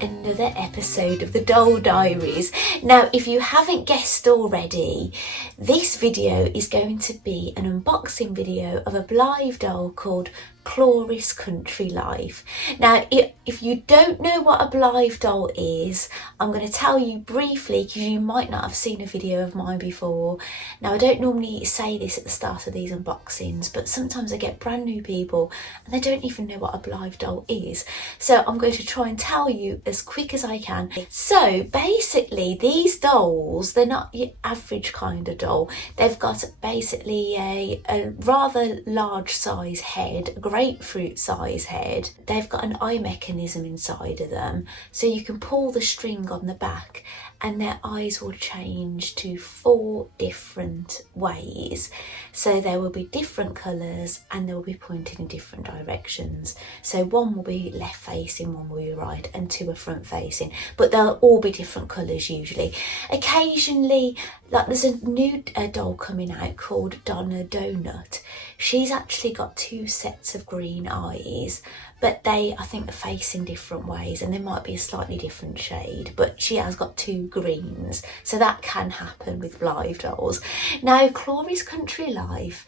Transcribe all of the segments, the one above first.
Another episode of the Doll Diaries. Now, if you haven't guessed already, this video is going to be an unboxing video of a Blythe doll called Chloris Country Life. Now, if you don't know what a Blythe doll is, I'm going to tell you briefly because you might not have seen a video of mine before. Now, I don't normally say this at the start of these unboxings, but sometimes I get brand new people and they don't even know what a Blythe doll is. So I'm going to try and tell you as quick as I can. So basically, these dolls, they're not your average kind of doll. They've got basically a rather large size head, a grapefruit size head. They've got an eye mechanism inside of them, so you can pull the string on the back and their eyes will change to 4 different ways. So there will be different colours and they will be pointing in different directions. So one will be left facing, one will be right, and 2 are front facing, but they'll all be different colours usually. Occasionally, like there's a new doll coming out called Donna Donut. She's actually got 2 sets of green eyes, but they, I think, are facing different ways and they might be a slightly different shade, but she has got 2 greens, so that can happen with Blythe dolls. Now, Chloris Country Life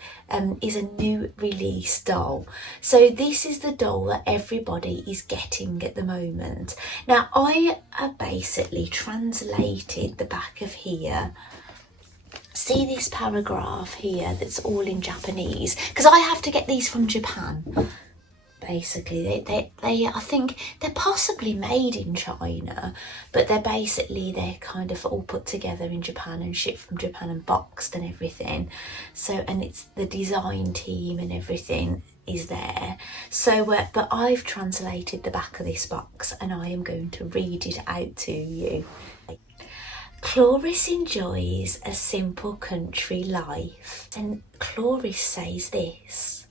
is a new release doll, so this is the doll that everybody is getting at the moment. Now, I have basically translated the back of here. See this paragraph here that's all in Japanese, because I have to get these from Japan. Basically, they I think they're possibly made in China, but they're kind of all put together in Japan and shipped from Japan and boxed and everything. So, and it's the design team and everything is there. So, but I've translated the back of this box and I am going to read it out to you. Chloris enjoys a simple country life, and Chloris says this: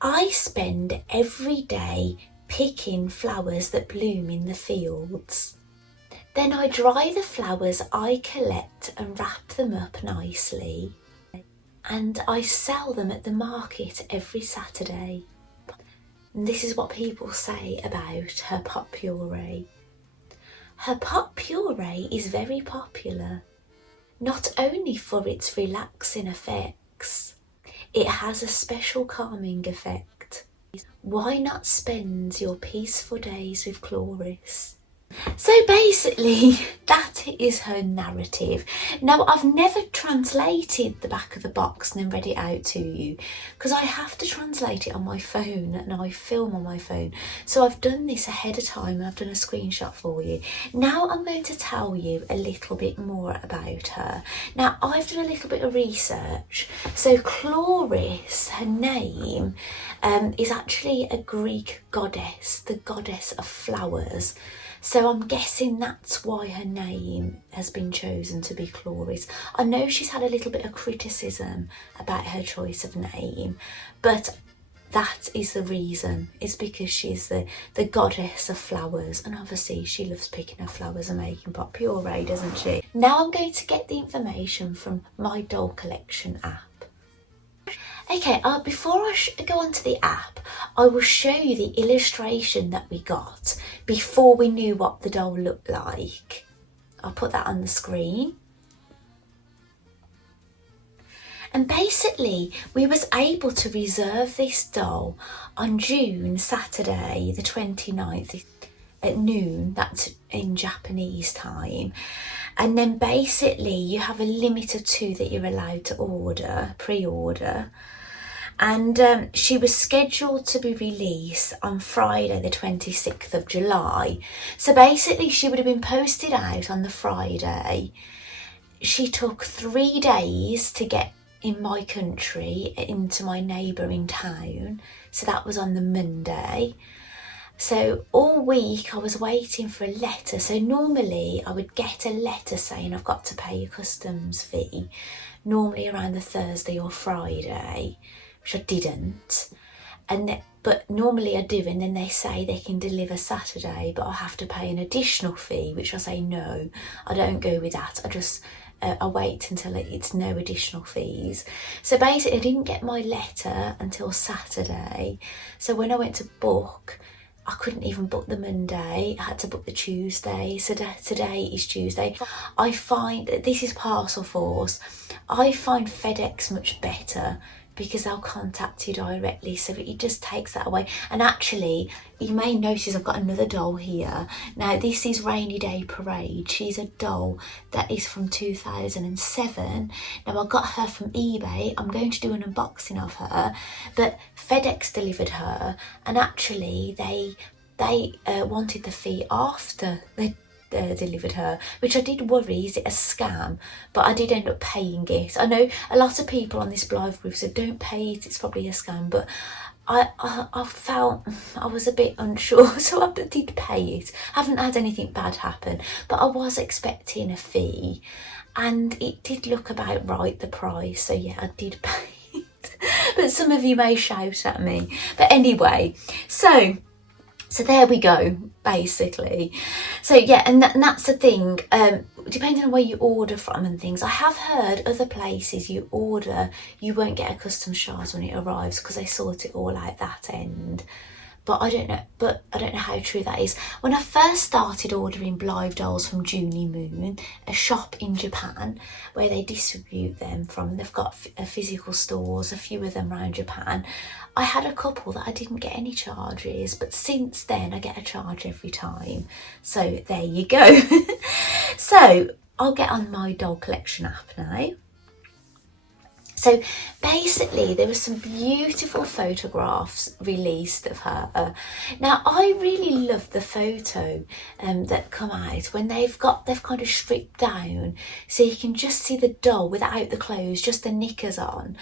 I spend every day picking flowers that bloom in the fields. Then I dry the flowers I collect and wrap them up nicely, and I sell them at the market every Saturday. And this is what people say about her pot puree. Her pot puree is very popular, not only for its relaxing effects, it has a special calming effect. Why not spend your peaceful days with Chloris? So basically, that is her narrative. Now, I've never translated the back of the box and then read it out to you because I have to translate it on my phone and I film on my phone. So I've done this ahead of time and I've done a screenshot for you. Now I'm going to tell you a little bit more about her. Now, I've done a little bit of research. So Chloris, her name, is actually a Greek goddess, the goddess of flowers. So I'm guessing that's why her name has been chosen to be Chloris. I know she's had a little bit of criticism about her choice of name, but that is the reason. It's because she's the goddess of flowers, and obviously she loves picking her flowers and making pot puree, doesn't she? Now I'm going to get the information from my doll collection app. Okay, before I go on to the app, I will show you the illustration that we got before we knew what the doll looked like. I'll put that on the screen. And basically, we was able to reserve this doll on Saturday the 29th at noon, that's in Japanese time. And then basically you have a limit of 2 that you're allowed to order, pre-order. And she was scheduled to be released on Friday the 26th of July. So basically she would have been posted out on the Friday. She took 3 days to get in my country into my neighbouring town. So that was on the Monday. So all week I was waiting for a letter. So normally I would get a letter saying I've got to pay a customs fee, normally around the Thursday or Friday, which I didn't. But normally I do, and then they say they can deliver Saturday, but I'll have to pay an additional fee, which I say no, I don't go with that. I wait until it's no additional fees. So basically I didn't get my letter until Saturday. So when I went to book, I couldn't even book the Monday. I had to book the Tuesday. So today is Tuesday. I find, this is Parcel Force, I find FedEx much better because they'll contact you directly, so it just takes that away. And actually, you may notice I've got another doll here. Now, this is Rainy Day Parade. She's a doll that is from 2007. Now, I got her from eBay. I'm going to do an unboxing of her, but FedEx delivered her, and actually, they wanted the fee after they delivered her, which I did worry, is it a scam? But I did end up paying it. I know a lot of people on this Blythe group said don't pay it, it's probably a scam, but I felt I was a bit unsure, so I did pay it. I haven't had anything bad happen, but I was expecting a fee, and it did look about right, the price, so yeah, I did pay it. But some of you may shout at me. But anyway, so there we go, basically. So yeah, and that's the thing, depending on where you order from and things, I have heard other places you order, you won't get a customs charge when it arrives because they sort it all out that end. But I don't know how true that is. When I first started ordering Blythe dolls from Junie Moon, a shop in Japan where they distribute them from, they've got physical stores, a few of them around Japan, I had a couple that I didn't get any charges, but since then I get a charge every time. So there you go. So I'll get on my doll collection app now. So basically there were some beautiful photographs released of her. Now I really love the photo that come out when they've kind of stripped down, so you can just see the doll without the clothes, just the knickers on.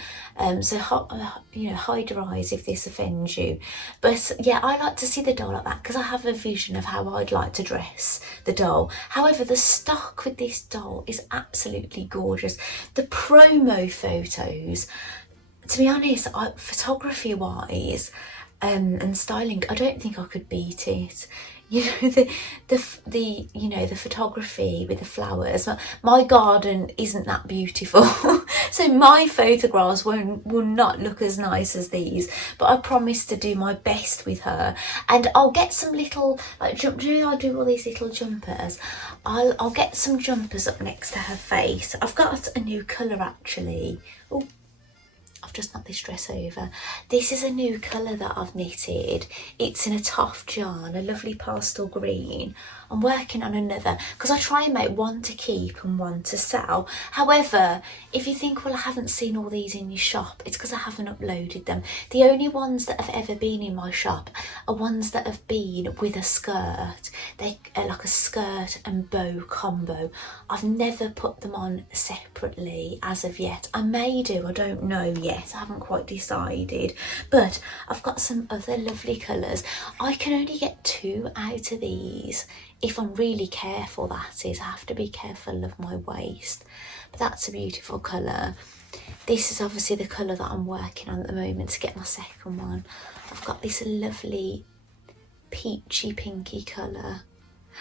So hide your eyes if this offends you. But yeah, I like to see the doll like that because I have a vision of how I'd like to dress the doll. However, the stock with this doll is absolutely gorgeous. The promo photos, to be honest, photography wise and styling, I don't think I could beat it. You know, the photography with the flowers. My garden isn't that beautiful, so my photographs will not look as nice as these. But I promise to do my best with her, and I'll get some little I'll do all these little jumpers. I'll get some jumpers up next to her face. I've got a new colour actually. Oh, I've just knocked this dress over. This is a new colour that I've knitted. It's in a toft yarn, a lovely pastel green. I'm working on another because I try and make one to keep and one to sell. However, if you think, well, I haven't seen all these in your shop, it's because I haven't uploaded them. The only ones that have ever been in my shop are ones that have been with a skirt. They are like a skirt and bow combo. I've never put them on separately as of yet. I may do, I don't know yet. I haven't quite decided. But I've got some other lovely colours. I can only get 2 out of these. If I'm really careful, that is. I have to be careful of my waist. But that's a beautiful colour. this is obviously the colour that I'm working on at the moment to get my second one. I've got this lovely peachy pinky colour.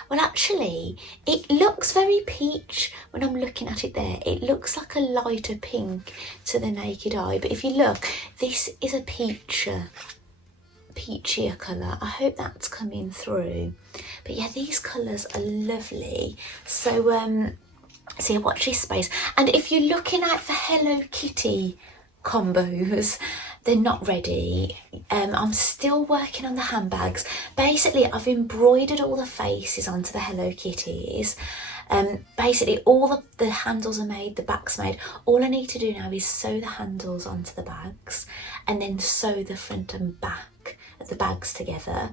Well, actually, it looks very peach when I'm looking at it there. It looks like a lighter pink to the naked eye, but if you look, this is a peachier colour. I hope that's coming through. But yeah, these colours are lovely. So so watch this space. And if you're looking out for Hello Kitty combos, they're not ready. I'm still working on the handbags. Basically, I've embroidered all the faces onto the Hello Kitties. Basically, all the handles are made, the back's made. All I need to do now is sew the handles onto the bags and then sew the front and back of the bags together.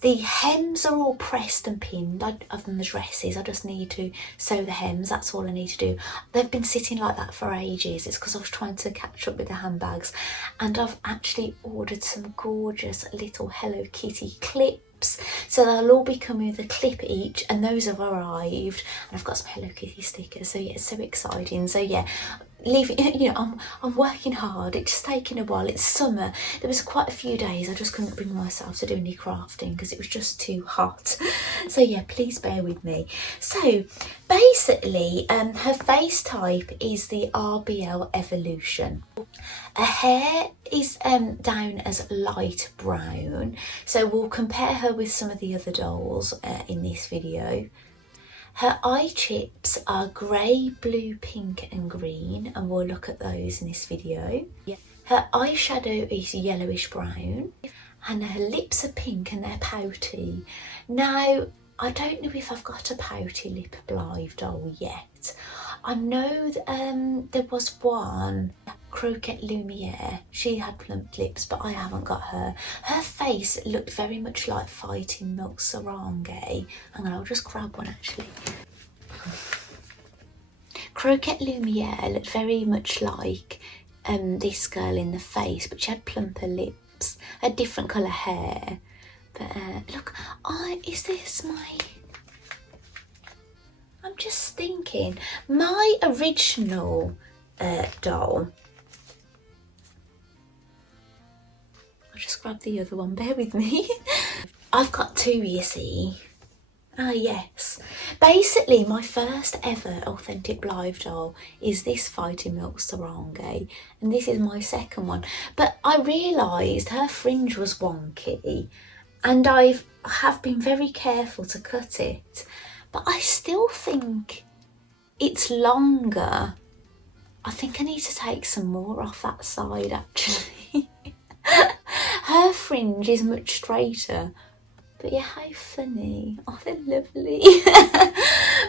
The hems are all pressed and pinned. I've done the dresses. I just need to sew the hems. That's all I need to do. They've been sitting like that for ages. It's because I was trying to catch up with the handbags, and I've actually ordered some gorgeous little Hello Kitty clips. So they'll all be coming with a clip each, and those have arrived. And I've got some Hello Kitty stickers. So yeah, it's so exciting. So yeah, I'm working hard. It's just taking a while. It's summer. There was quite a few days I just couldn't bring myself to do any crafting because it was just too hot. So yeah, please bear with me. So basically, her face type is the RBL Evolution. Her hair is down as light brown. So we'll compare her with some of the other dolls in this video. Her eye chips are grey, blue, pink and green, and we'll look at those in this video. Her eyeshadow is yellowish brown, and her lips are pink and they're pouty. Now, I don't know if I've got a pouty lip Blythe doll yet. I know there was one, Croquette Lumiere. She had plump lips, but I haven't got her. Her face looked very much like Fighting Milk Sarange. Hang on, I'll just grab one actually. Croquette Lumiere looked very much like this girl in the face, but she had plumper lips, a different colour hair. But look, is this my... I'm just thinking, my original doll... I'll just grab the other one, bear with me. I've got two, you see. Ah, yes. Basically, my first ever authentic Blythe doll is this Fighting Milk Sarange, and this is my second one. But I realised her fringe was wonky, and I have been very careful to cut it, but I still think it's longer. I think I need to take some more off that side, actually. Her fringe is much straighter. But yeah, how funny. Oh, they're lovely.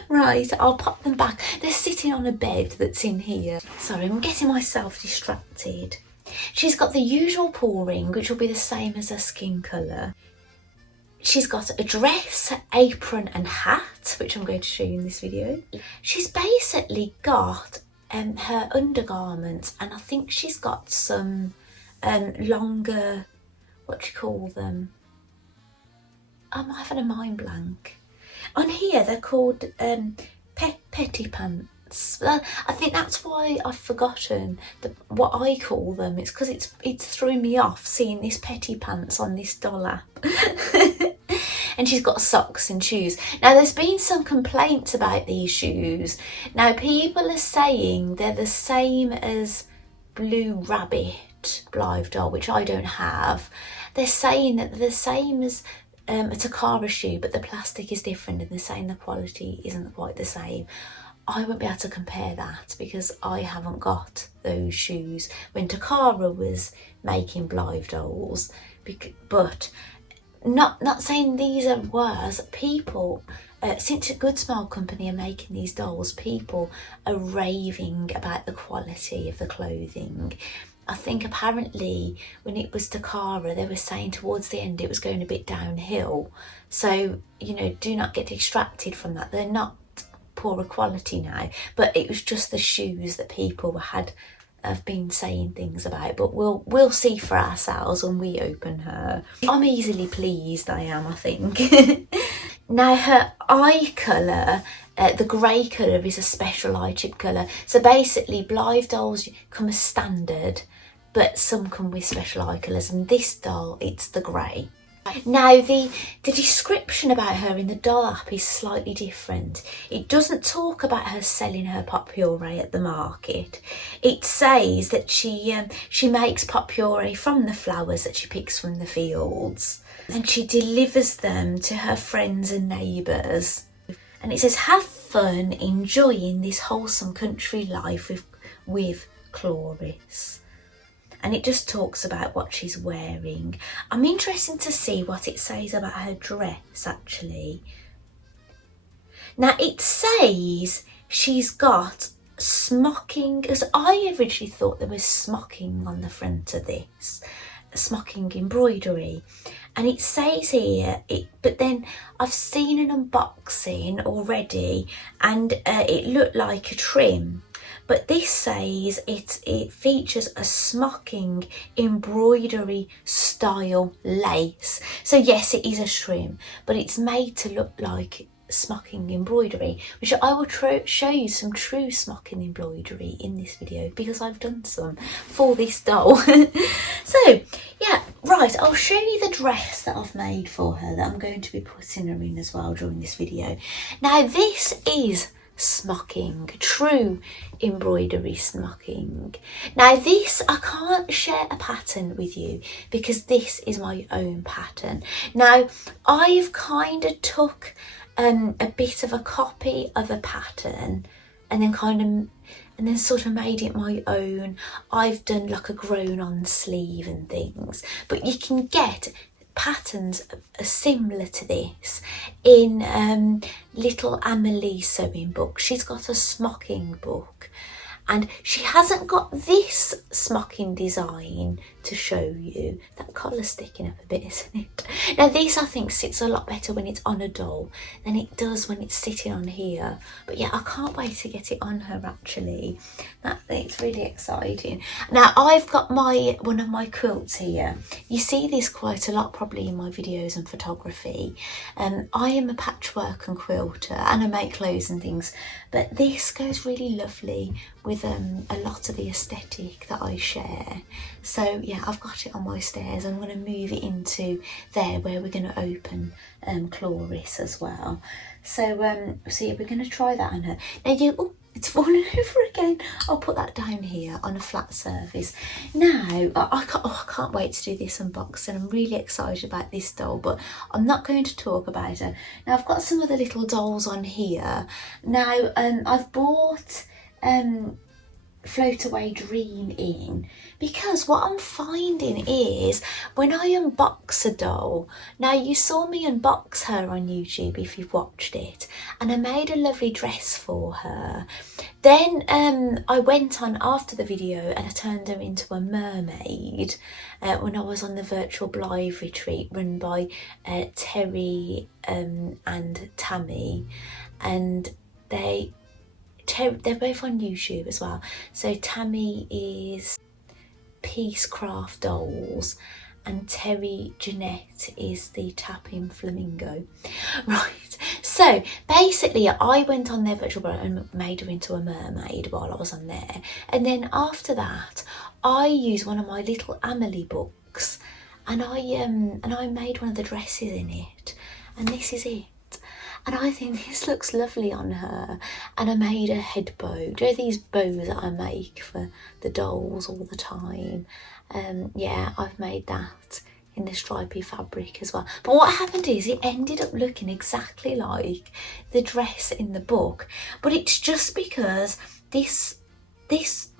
Right, I'll pop them back. They're sitting on a bed that's in here. Sorry, I'm getting myself distracted. She's got the usual paw ring, which will be the same as her skin colour. She's got a dress, apron and hat, which I'm going to show you in this video. She's basically got her undergarments, and I think she's got some longer, what do you call them? I'm having a mind blank. On here they're called petty pants. I think that's why I've forgotten what I call them. It's because it's threw me off seeing this petty pants on this doll app. And she's got socks and shoes. Now there's been some complaints about these shoes. Now people are saying they're the same as Blue Rabbit Blythe doll, which I don't have. They're saying that they're the same as a Takara shoe, but the plastic is different, and they're saying the quality isn't quite the same. I won't be able to compare that because I haven't got those shoes when Takara was making Blythe dolls. But not saying these are worse. People, since a Good Smile Company are making these dolls, people are raving about the quality of the clothing. I think apparently when it was Takara, they were saying towards the end it was going a bit downhill. So, you know, do not get distracted from that. They're not poorer quality now, but it was just the shoes that people have been saying things about. But we'll see for ourselves when we open her. I'm easily pleased, I think. Now her eye colour The grey colour is a special eye chip colour. So basically Blythe dolls come as standard, but some come with special eye colours, and this doll, it's the grey. Now the description about her in the doll app is slightly different. It doesn't talk about her selling her pot puree at the market. It says that she makes pot puree from the flowers that she picks from the fields, and she delivers them to her friends and neighbours. And it says, have fun enjoying this wholesome country life with Chloris. And it just talks about what she's wearing. I'm interested to see what it says about her dress, actually. Now, it says she's got smocking, as I originally thought there was smocking on the front of this, smocking embroidery. And it says here, but then I've seen an unboxing already, and it looked like a trim. But this says it features a smocking embroidery style lace. So yes, it is a trim, but it's made to look like smocking embroidery, which I will show you some true smocking embroidery in this video, because I've done some for this doll. So yeah, right, I'll show you the dress that I've made for her that I'm going to be putting her in as well during this video. Now this is smocking, true embroidery smocking. Now this, I can't share a pattern with you because this is my own pattern. Now I've kind of took a bit of a copy of a pattern and then sort of made it my own. I've done like a grown on sleeve and things, but you can get patterns similar to this in Little Amelie's sewing book. She's got a smocking book, and she hasn't got this smocking design to show you. That collar's sticking up a bit, isn't it? Now this, I think, sits a lot better when it's on a doll than it does when it's sitting on here. But yeah, I can't wait to get it on her, actually. It's really exciting. Now I've got one of my quilts here. You see this quite a lot probably in my videos and photography. I am a patchwork and quilter, and I make clothes and things, but this goes really lovely with a lot of the aesthetic that I share. So yeah, I've got it on my stairs. I'm going to move it into there where we're going to open Chloris as well. So yeah, we're going to try that on her. Now it's falling over again. I'll put that down here on a flat surface. Now, I can't wait to do this unboxing. I'm really excited about this doll, but I'm not going to talk about her. Now, I've got some of the little dolls on here. Now, I've bought Float Away Dream in, because what I'm finding is when I unbox a doll, now you saw me unbox her on YouTube if you've watched it, and I made a lovely dress for her. Then I went on after the video and I turned her into a mermaid when I was on the virtual Blythe retreat run by Terry and Tammy, and they're both on YouTube as well. So Tammy is Peacecraft Dolls and Terry Jeanette is the Tapping Flamingo. Right, so basically I went on their virtual boat and made her into a mermaid while I was on there, and then after that I used one of my Little Amelie books and I made one of the dresses in it, and this is it. And I think this looks lovely on her. And I made a head bow. Do you know these bows that I make for the dolls all the time? Yeah, I've made that in the stripy fabric as well. But what happened is it ended up looking exactly like the dress in the book. But it's just because this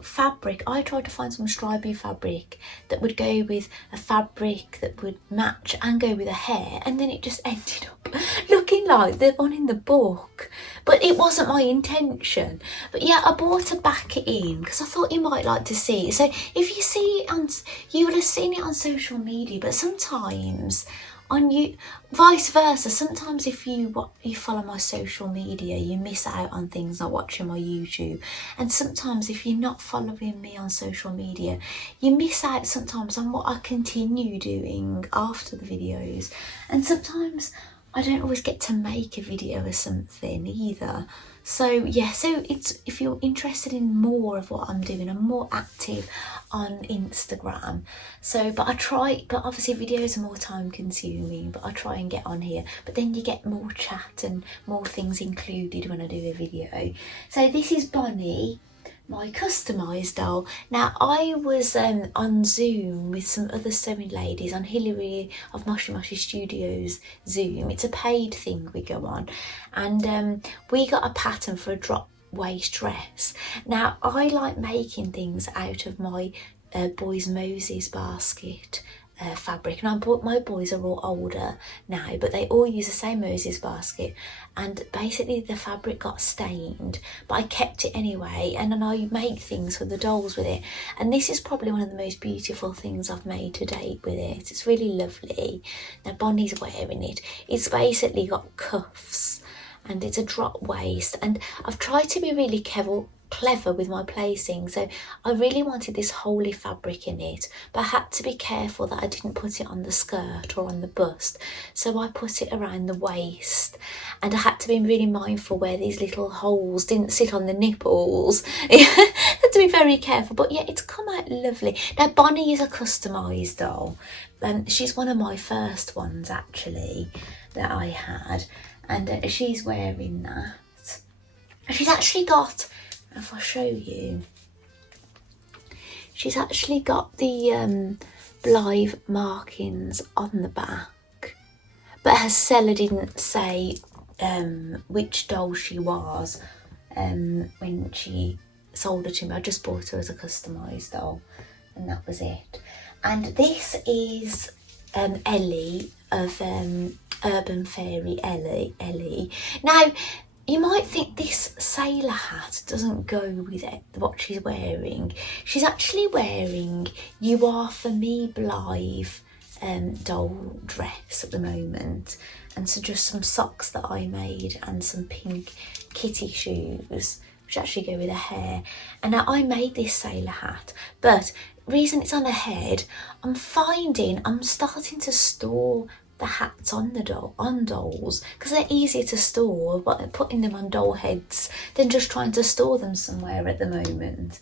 fabric, I tried to find some stripy fabric that would go with a fabric that would match and go with a hair, and then it just ended up looking like the one in the book. But it wasn't my intention. But yeah, I bought a back in because I thought you might like to see it. So if you see it you will have seen it on social media, but sometimes on you, vice versa, sometimes if you follow my social media, you miss out on things like watching my YouTube, and sometimes if you're not following me on social media, you miss out sometimes on what I continue doing after the videos. And sometimes I don't always get to make a video or something either. So yeah, so it's, if you're interested in more of what I'm doing, I'm more active on Instagram. So but obviously videos are more time consuming, but I try and get on here, but then you get more chat and more things included when I do a video. So this is Bonnie, my customised doll. Now I was on Zoom with some other sewing ladies on Hilary of Moshi Moshi Studios Zoom. It's a paid thing we go on, and we got a pattern for a drop waist dress. Now I like making things out of my Boys Moses basket fabric, and my boys are all older now, but they all use the same Moses basket, and basically the fabric got stained, but I kept it anyway, and then I make things for the dolls with it, and this is probably one of the most beautiful things I've made to date with it. It's really lovely. Now Bonnie's wearing it. It's basically got cuffs and it's a drop waist, and I've tried to be really clever with my placing. So I really wanted this holey fabric in it, but I had to be careful that I didn't put it on the skirt or on the bust, so I put it around the waist, and I had to be really mindful where these little holes didn't sit on the nipples. I had to be very careful, but yeah, it's come out lovely. Now Bonnie is a customised doll. She's one of my first ones actually that I had, and she's wearing that. She's actually got, if I show you, she's actually got the Blythe markings on the back, but her seller didn't say which doll she was when she sold her to me. I just bought her as a customised doll, and that was it. And this is Ellie of Urban Fairy Ellie. Now, you might think this sailor hat doesn't go with what she's wearing. She's actually wearing You Are For Me Blythe doll dress at the moment, and so just some socks that I made and some pink kitty shoes which actually go with her hair. And now I made this sailor hat, but reason it's on her head, I'm finding I'm starting to store the hats on dolls because they're easier to store, but putting them on doll heads than just trying to store them somewhere at the moment.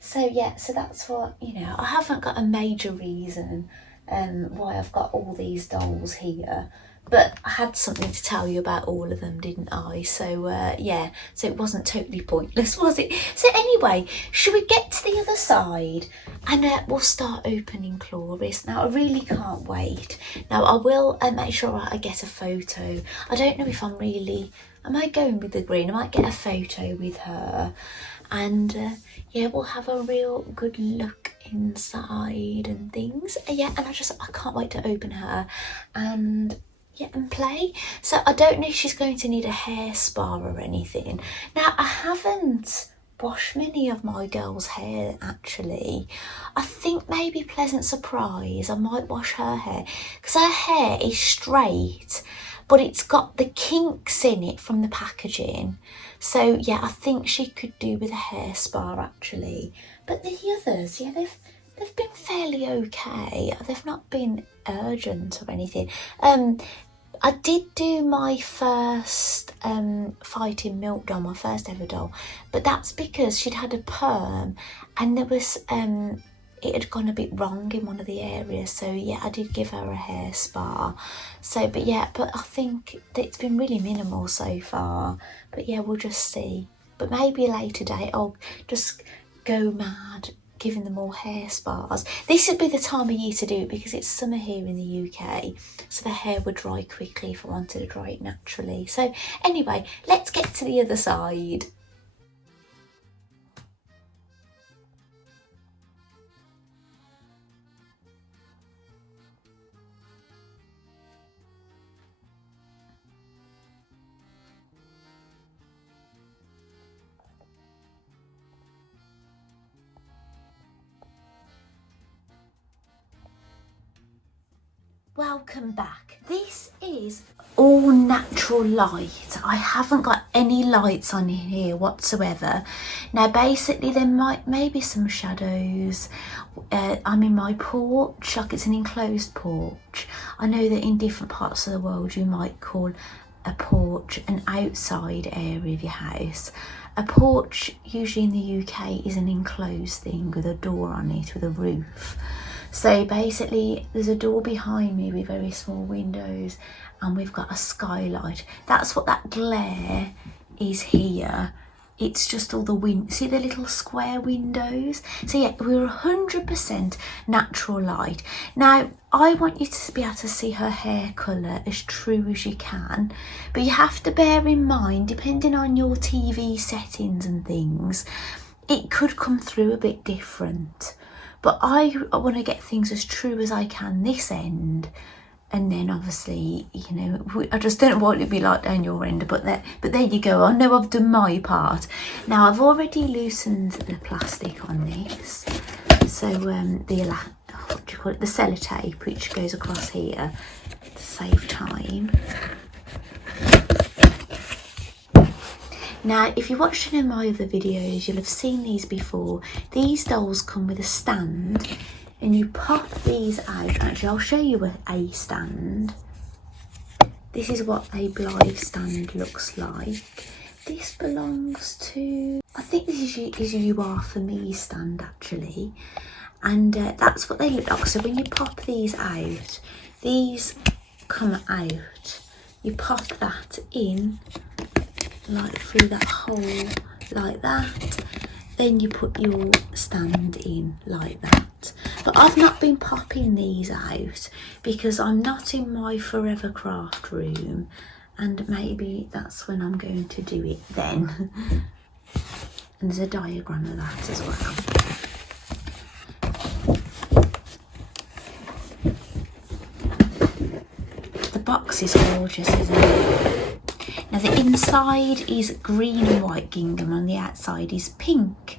So yeah, so that's what, you know, I haven't got a major reason why I've got all these dolls here, but I had something to tell you about all of them, didn't I? So yeah, so it wasn't totally pointless, was it? So anyway, should we get to the other side and we'll start opening Chloris. Now I really can't wait. Now I will make sure I get a photo. I don't know if I might go in with the green, I might get a photo with her, and yeah, we'll have a real good look inside and things. Yeah, and I can't wait to open her and play. So I don't know if she's going to need a hair spa or anything. Now I haven't washed many of my girls' hair actually. I think maybe pleasant surprise I might wash her hair, because her hair is straight but it's got the kinks in it from the packaging. So yeah, I think she could do with a hair spa actually. But the others, yeah, they've been fairly okay. They've not been urgent or anything. I did do my first fighting milk doll, my first ever doll, but that's because she'd had a perm and there was it had gone a bit wrong in one of the areas. So yeah, I did give her a hair spa. So but I think that it's been really minimal so far. But yeah, we'll just see. But maybe later date I'll just go mad giving them all hair spas. This would be the time of year to do it because it's summer here in the UK, so the hair would dry quickly if I wanted to dry it naturally. So anyway, let's get to the other side. Welcome back. This is all natural light I haven't got any lights on here whatsoever. Now basically there maybe some shadows. I'm in my porch, like it's an enclosed porch. I know that in different parts of the world you might call a porch an outside area of your house. A porch usually in the UK is an enclosed thing with a door on it with a roof. So basically there's a door behind me with very small windows, and we've got a skylight. That's what that glare is here. It's just all the see the little square windows? So yeah, we're 100% natural light. Now, I want you to be able to see her hair colour as true as you can, but you have to bear in mind, depending on your TV settings and things, it could come through a bit different. But I want to get things as true as I can this end, and then obviously, you know, I just don't know what it'd be like down your end, but there you go. I know I've done my part. Now I've already loosened the plastic on this, so what do you call it, the sellotape, which goes across here to save time. Now, if you watched any of my other videos, you'll have seen these before. These dolls come with a stand, and you pop these out. Actually, I'll show you a stand. This is what a Blythe stand looks like. This belongs to, I think this is a You Are For Me stand actually. And that's what they look like. So when you pop these out, these come out. You pop that in, like through that hole, like that. Then you put your stand in like that. But I've not been popping these out because I'm not in my forever craft room, and maybe that's when I'm going to do it then. And there's a diagram of that as well. The box is gorgeous, isn't it? Now the inside is green and white gingham, on the outside is pink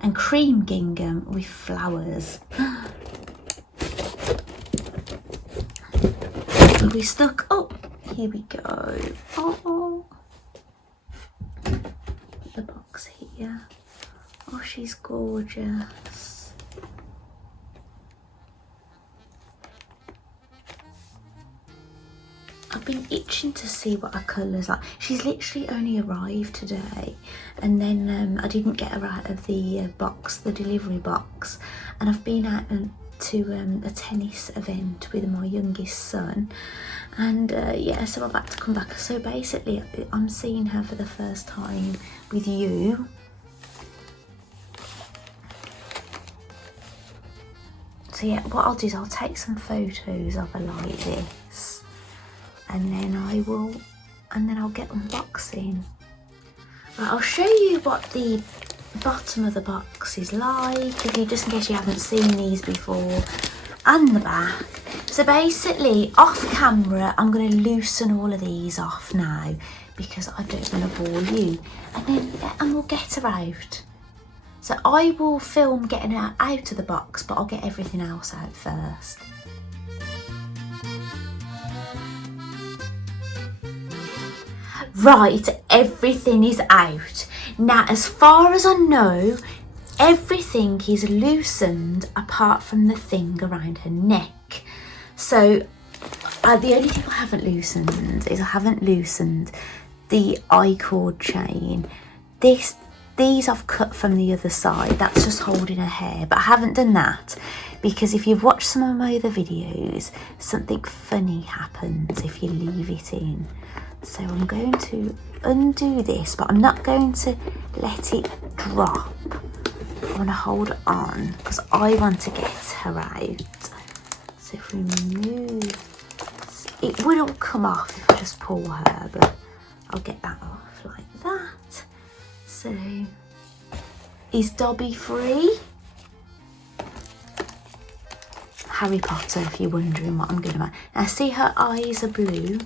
and cream gingham with flowers. Are we stuck? Oh, here we go. Oh, put the box here. Oh, she's gorgeous. I've been itching to see what her colour's like. She's literally only arrived today, and then I didn't get her out of the box, the delivery box, and I've been out to a tennis event with my youngest son, and yeah, so I'm about to come back. So basically I'm seeing her for the first time with you. So yeah, what I'll do is I'll take some photos of her like this, and then I'll get unboxing. Right, I'll show you what the bottom of the box is like, if you, just in case you haven't seen these before, and the back. So basically, off camera, I'm going to loosen all of these off now because I don't want to bore you, and we'll get her out. So I will film getting her out of the box, but I'll get everything else out first. Right, everything is out. Now, as far as I know, everything is loosened apart from the thing around her neck. So the only thing I haven't loosened is I haven't loosened the I-cord chain. These I've cut from the other side. That's just holding her hair, but I haven't done that because if you've watched some of my other videos, something funny happens if you leave it in. So I'm going to undo this, but I'm not going to let it drop. I want to hold on because I want to get her out. So if we move, it would all come off if I just pull her, but I'll get that off like that. So, is Dobby free? Harry Potter, if you're wondering what I'm going to make. Now see, her eyes are blue.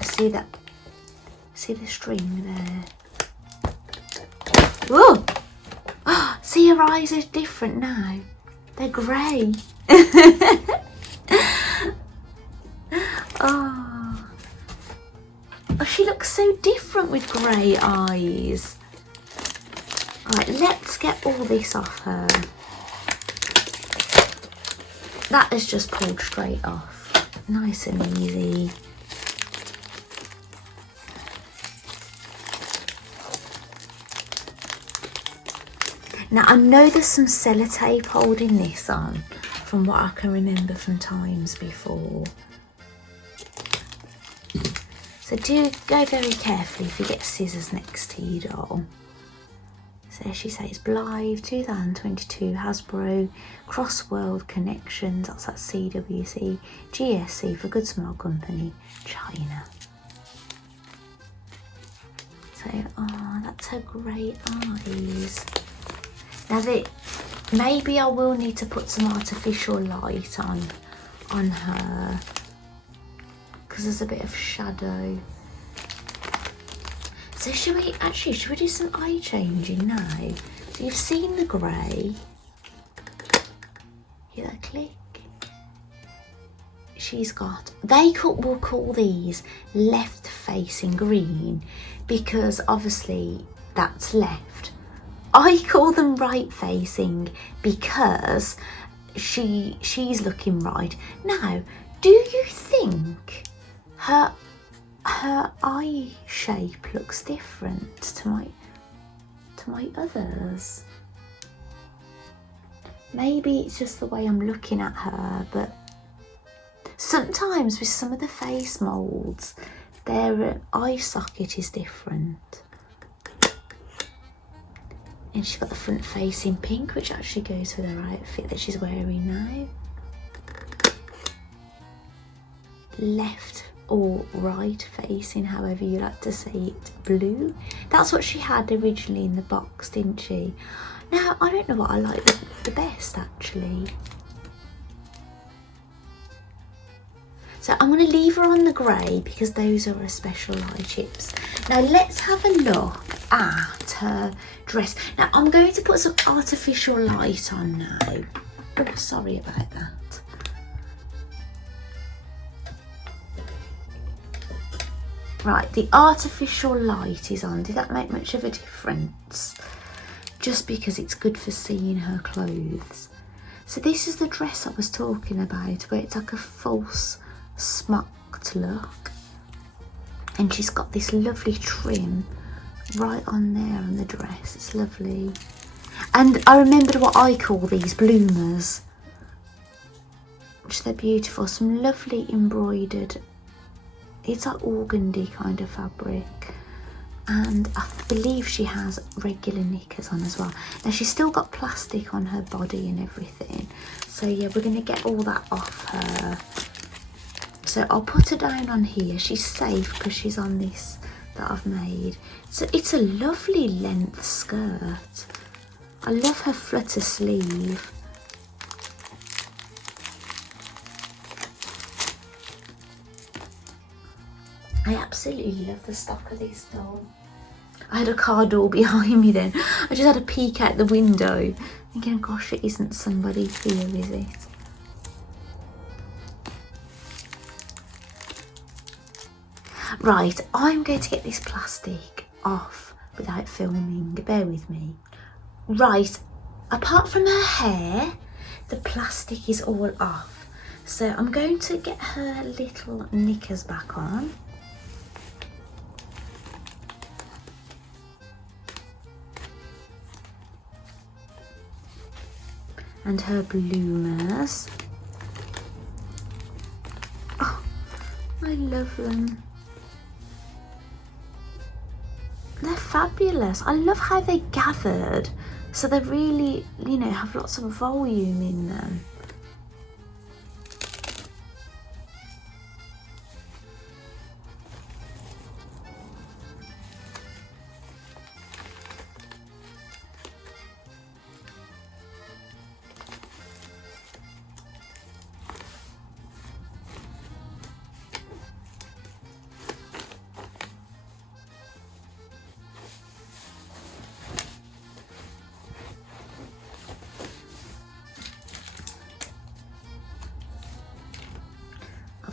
See that? See the string there? Whoa! Oh, see, her eyes are different now. They're grey. Oh, she looks so different with grey eyes. Right, let's get all this off her. That has just pulled straight off. Nice and easy. Now I know there's some sellotape holding this on from what I can remember from times before. So do go very carefully if you get scissors next to your doll. So she says Blythe 2022 Hasbro Cross World Connections, that's at CWC, GSC for Good Smile Company, China. So, oh, that's her great eyes. Now maybe I will need to put some artificial light on her because there's a bit of shadow. So should we do some eye changing now? So you've seen the grey. Hear that click? She's got, we'll call these left facing green because obviously that's left. I call them right facing because she's looking right. Now, do you think her eye shape looks different to my others? Maybe it's just the way I'm looking at her, but sometimes with some of the face moulds, their eye socket is different. And she's got the front facing pink, which actually goes with her outfit that she's wearing now. Left or right facing, however you like to say it, blue. That's what she had originally in the box, didn't she? Now, I don't know what I like the best actually. So I'm going to leave her on the grey because those are her special eye chips. Now let's have a look at her dress. Now I'm going to put some artificial light on now. Oh, sorry about that. Right, the artificial light is on. Did that make much of a difference? Just because it's good for seeing her clothes. So this is the dress I was talking about, where it's like a false smocked look. And she's got this lovely trim right on there on the dress. It's lovely. And I remembered what I call these bloomers, which they're beautiful. Some lovely embroidered, it's like organdy kind of fabric, and I believe she has regular knickers on as well. Now she's still got plastic on her body and everything, so yeah, we're going to get all that off her. So I'll put her down on here. She's safe because she's on this that I've made. So it's a lovely length skirt. I love her flutter sleeve. I absolutely love the stock of this doll. I had a car door behind me then. I just had a peek out the window thinking, gosh, it isn't somebody here, is it? Right, I'm going to get this plastic off without filming. Bear with me. Right, apart from her hair, the plastic is all off. So I'm going to get her little knickers back on. And her bloomers. Oh, I love them. They're fabulous. I love how they gathered. So they really, you know, have lots of volume in them.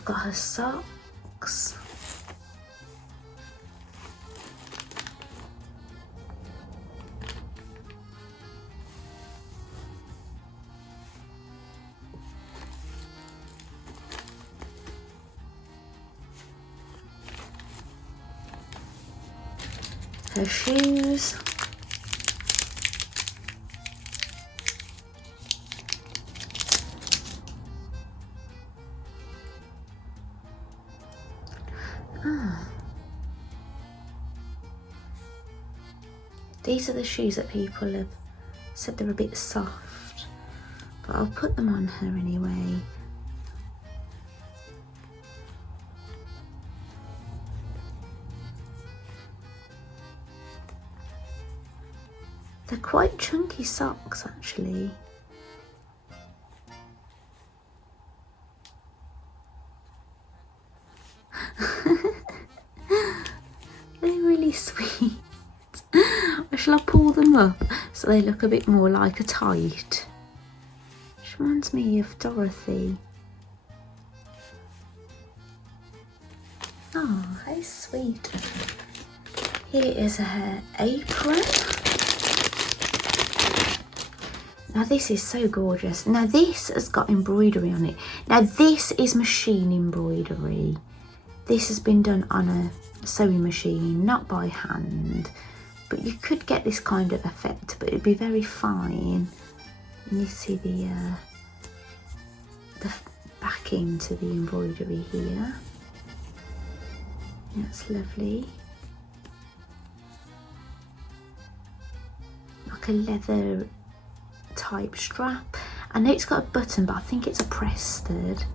I've got her socks. Her shoes. These are the shoes that people have said they're a bit soft, but I'll put them on her anyway. They're quite chunky socks actually. They're really sweet. Shall I pull them up so they look a bit more like a tight? She reminds me of Dorothy. Oh, how sweet. Here is her apron. Now this is so gorgeous. Now this has got embroidery on it. Now this is machine embroidery. This has been done on a sewing machine, not by hand. But you could get this kind of effect, but it'd be very fine. And you see the backing to the embroidery here. That's lovely. Like a leather type strap. I know it's got a button, but I think it's a press stud.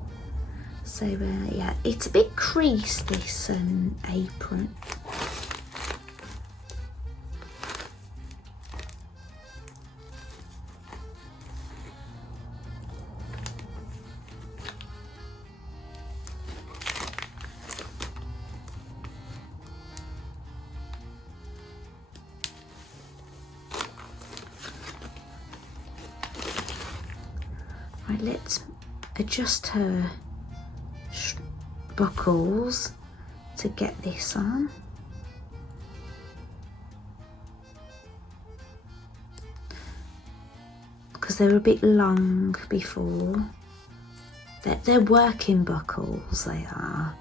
So yeah, it's a bit creased, this apron. Right, let's adjust her buckles to get this on. Because they're a bit long before. They're working buckles, they are.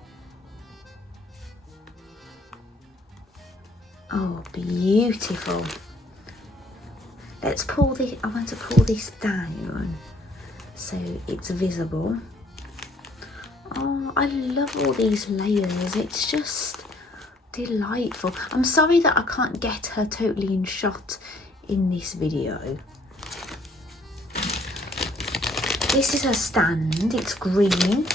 Oh, beautiful. Let's pull this, I want to pull this down so it's visible. Oh, I love all these layers. It's just delightful. I'm sorry that I can't get her totally in shot in this video. This is her stand. It's green.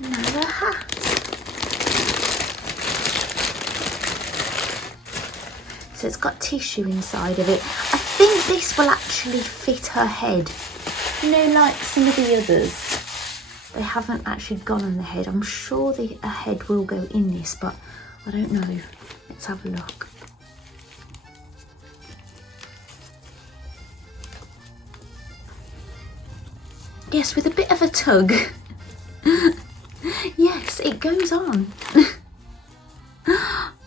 Now the hat. So it's got tissue inside of it. I think this will actually fit her head. You know, like some of the others. They haven't actually gone on the head. I'm sure a head will go in this, but I don't know. Let's have a look. Yes, with a bit of a tug. Yes, it goes on.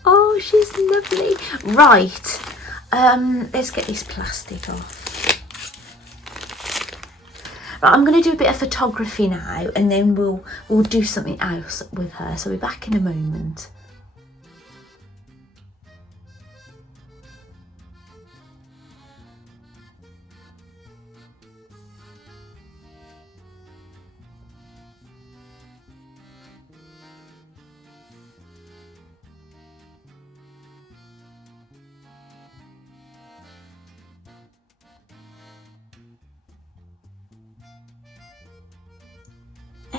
Oh, she's lovely. Right, let's get this plastic off. Right, I'm going to do a bit of photography now, and then we'll do something else with her. So we're back in a moment.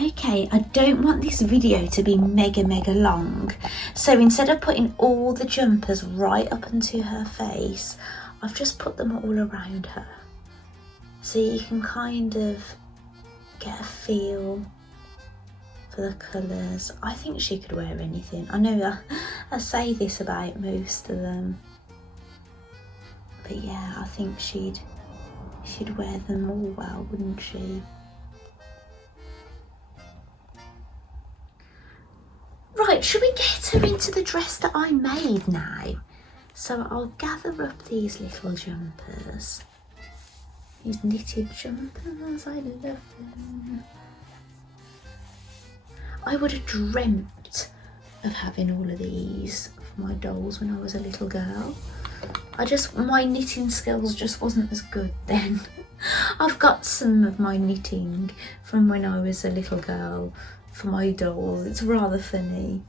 Okay, I don't want this video to be mega long, so instead of putting all the jumpers right up into her face, I've just put them all around her, so you can kind of get a feel for the colours. I think she could wear anything. I know I say this about most of them. But yeah, I think she'd wear them all well, wouldn't she? Right, should we get her into the dress that I made now? So I'll gather up these little jumpers. These knitted jumpers, I love them. I would have dreamt of having all of these for my dolls when I was a little girl. My knitting skills just wasn't as good then. I've got some of my knitting from when I was a little girl for my dolls. It's rather funny.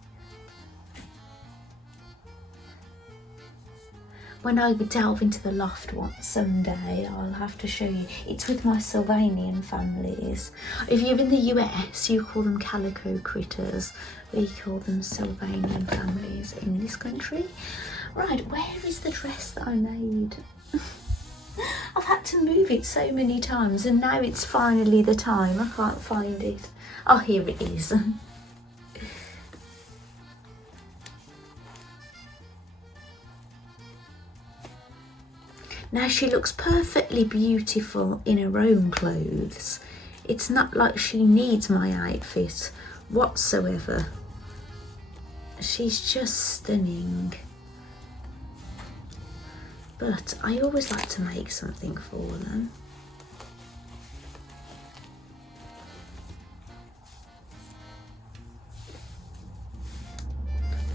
When I delve into the loft someday, I'll have to show you. It's with my Sylvanian families. If you're in the US, you call them calico critters. We call them Sylvanian families in this country. Right, where is the dress that I made? I've had to move it so many times and now it's finally the time. I can't find it. Oh, here it is. Now she looks perfectly beautiful in her own clothes. It's not like she needs my outfit whatsoever. She's just stunning. But I always like to make something for them.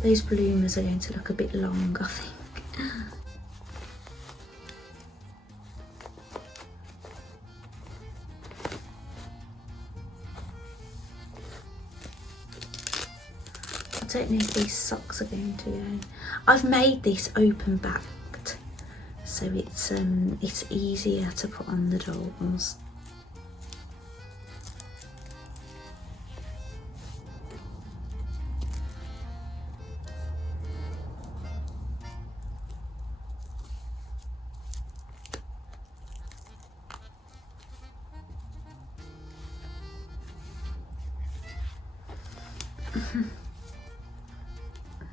Those bloomers are going to look a bit long, I think. I don't know if these socks are going to go. I've made this open backed, so it's easier to put on the dolls.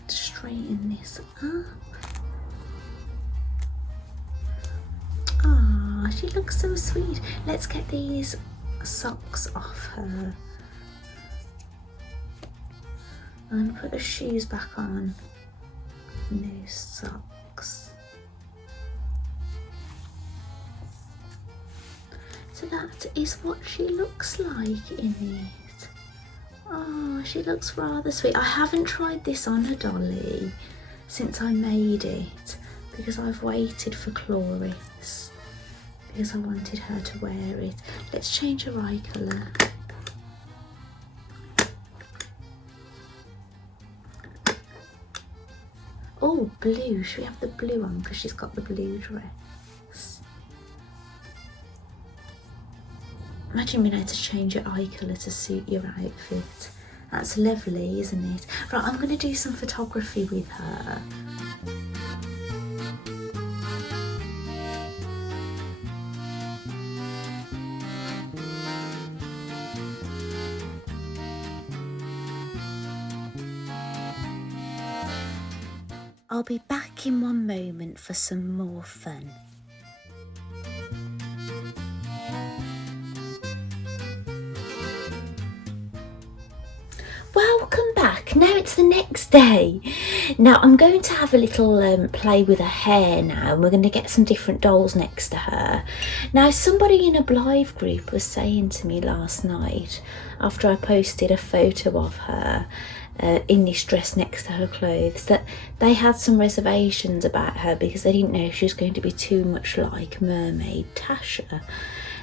Straighten this up. Ah, she looks so sweet. Let's get these socks off her and put her shoes back on. No socks. So that is what she looks like in it. Oh, she looks rather sweet. I haven't tried this on a dolly since I made it because I've waited for Chloris because I wanted her to wear it. Let's change her eye colour. Oh, blue. Should we have the blue on because she's got the blue dress? Imagine being able to change your eye colour to suit your outfit. That's lovely, isn't it? Right, I'm going to do some photography with her. I'll be back in one moment for some more fun. Welcome back. Now it's the next day. Now I'm going to have a little play with her hair now, and we're going to get some different dolls next to her. Now somebody in a Blythe group was saying to me last night after I posted a photo of her in this dress next to her clothes that they had some reservations about her because they didn't know if she was going to be too much like Mermaid Tasha.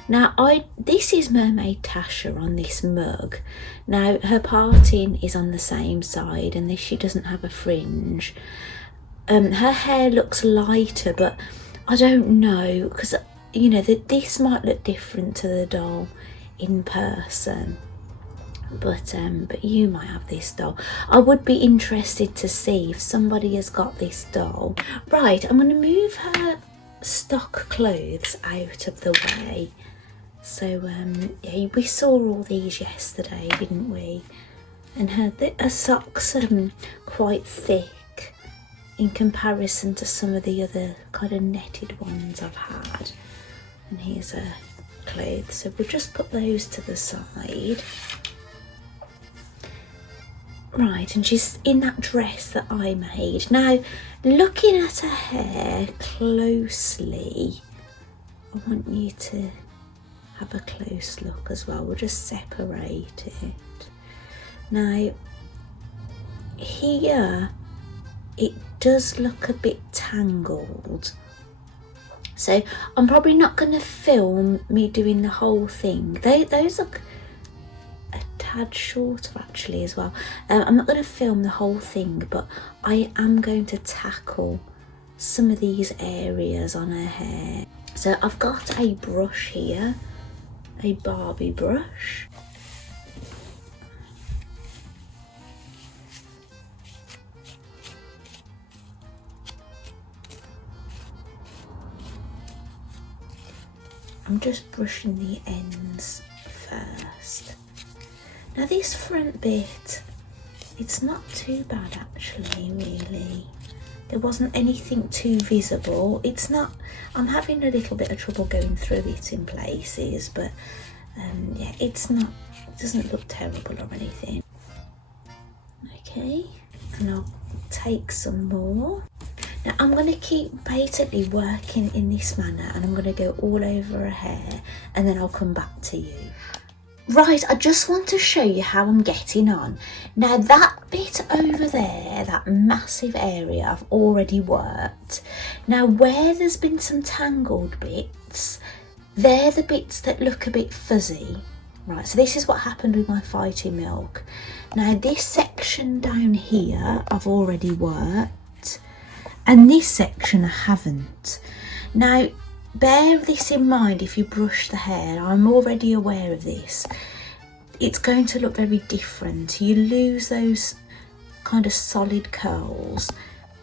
Now this is Mermaid Tasha on this mug. Now her parting is on the same side and she doesn't have a fringe. Her hair looks lighter, but I don't know because you know this might look different to the doll in person. But you might have this doll. I would be interested to see if somebody has got this doll. Right, I'm going to move her stock clothes out of the way. So yeah, we saw all these yesterday, didn't we? And her socks are quite thick in comparison to some of the other kind of netted ones I've had. And here's a clothes, so we'll just put those to the side. Right, and she's in that dress that I made. Now, looking at her hair closely, I want you to have a close look as well. We'll just separate it. Now, here, it does look a bit tangled. So I'm probably not going to film me doing the whole thing. Those look a tad shorter actually as well. I'm not going to film the whole thing, but I am going to tackle some of these areas on her hair. So I've got a brush here, a Barbie brush. I'm just brushing the ends first. Now this front bit, it's not too bad actually, really. There wasn't anything too visible. It's not, I'm having a little bit of trouble going through it in places, but yeah, it's not, it doesn't look terrible or anything. Okay, and I'll take some more. Now I'm going to keep basically working in this manner, and I'm going to go all over her hair, and then I'll come back to you. Right, I just want to show you how I'm getting on. Now that bit over there, that massive area, I've already worked. Now where there's been some tangled bits, they're the bits that look a bit fuzzy. Right, so this is what happened with my fighting milk. Now this section down here, I've already worked. And this section I haven't. Now, bear this in mind if you brush the hair. I'm already aware of this. It's going to look very different. You lose those kind of solid curls,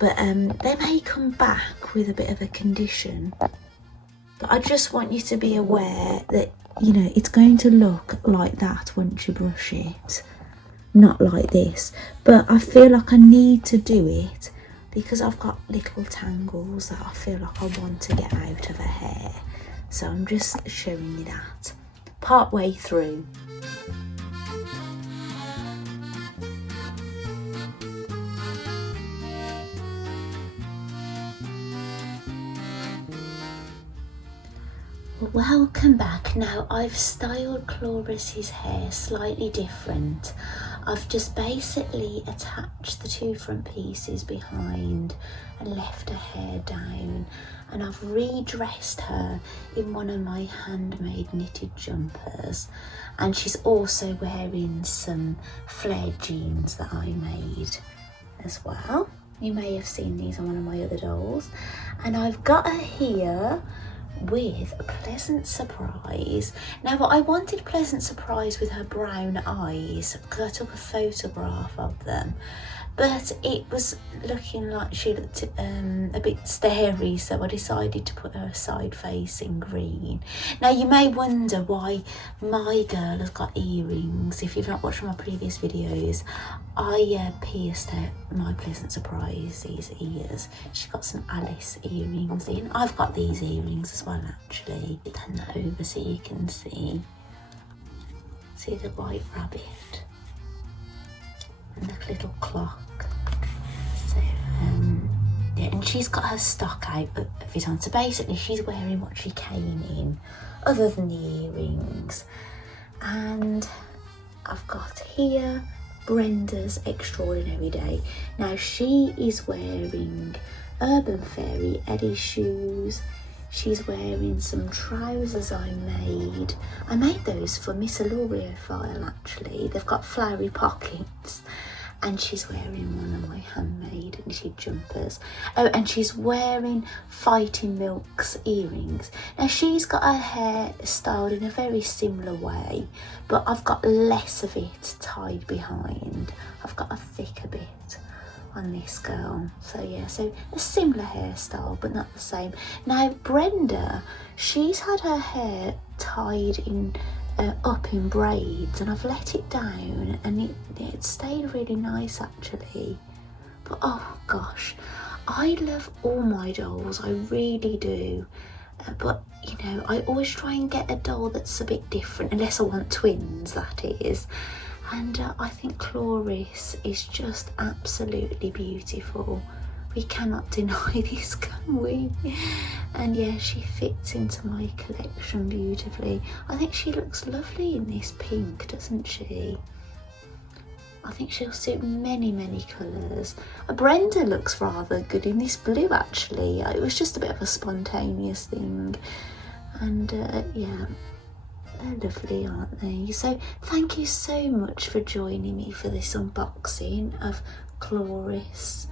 but they may come back with a bit of a condition. But I just want you to be aware that, you know, it's going to look like that once you brush it. Not like this. But I feel like I need to do it because I've got little tangles that I feel like I want to get out of her hair. So I'm just showing you that part way through. Welcome back. Now I've styled Chloris's hair slightly different. I've just basically attached the two front pieces behind and left her hair down, and I've redressed her in one of my handmade knitted jumpers, and she's also wearing some flared jeans that I made as well. You may have seen these on one of my other dolls, and I've got her here with a Pleasant Surprise. Now I wanted Pleasant Surprise with her brown eyes because I took a photograph of them, but it was looking like she looked a bit starey, so I decided to put her side facing green. Now you may wonder why my girl has got earrings. If you've not watched my previous videos, I pierced her, my Pleasant Surprise's ears. She got some Alice earrings in. I've got these earrings as well actually. Turn that over so you can see. See the white rabbit and the little clock. So yeah, and she's got her stock outfit on. So basically she's wearing what she came in, other than the earrings. And I've got here Brenda's Extraordinary Day. Now she is wearing Urban Fairy Eddie shoes. She's wearing some trousers I made. I made those for Miss File actually. They've got flowery pockets. And she's wearing one of my handmade knitted jumpers. Oh, and she's wearing Fighting Milk's earrings. Now she's got her hair styled in a very similar way, but I've got less of it tied behind. I've got a thicker bit on this girl. So yeah, so a similar hairstyle, but not the same. Now Brenda, she's had her hair tied in up in braids, and I've let it down, and it stayed really nice actually. But oh gosh, I love all my dolls, I really do, but you know, I always try and get a doll that's a bit different, unless I want twins, that is. And I think Chloris is just absolutely beautiful. We cannot deny this, can we? And yeah, she fits into my collection beautifully. I think she looks lovely in this pink, doesn't she? I think she'll suit many, many colours. Brenda looks rather good in this blue, actually. It was just a bit of a spontaneous thing. And yeah, they're lovely, aren't they? So thank you so much for joining me for this unboxing of Chloris.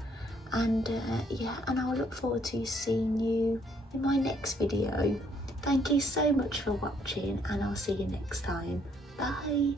And yeah, and I'll look forward to seeing you in my next video. Thank you so much for watching, and I'll see you next time. Bye.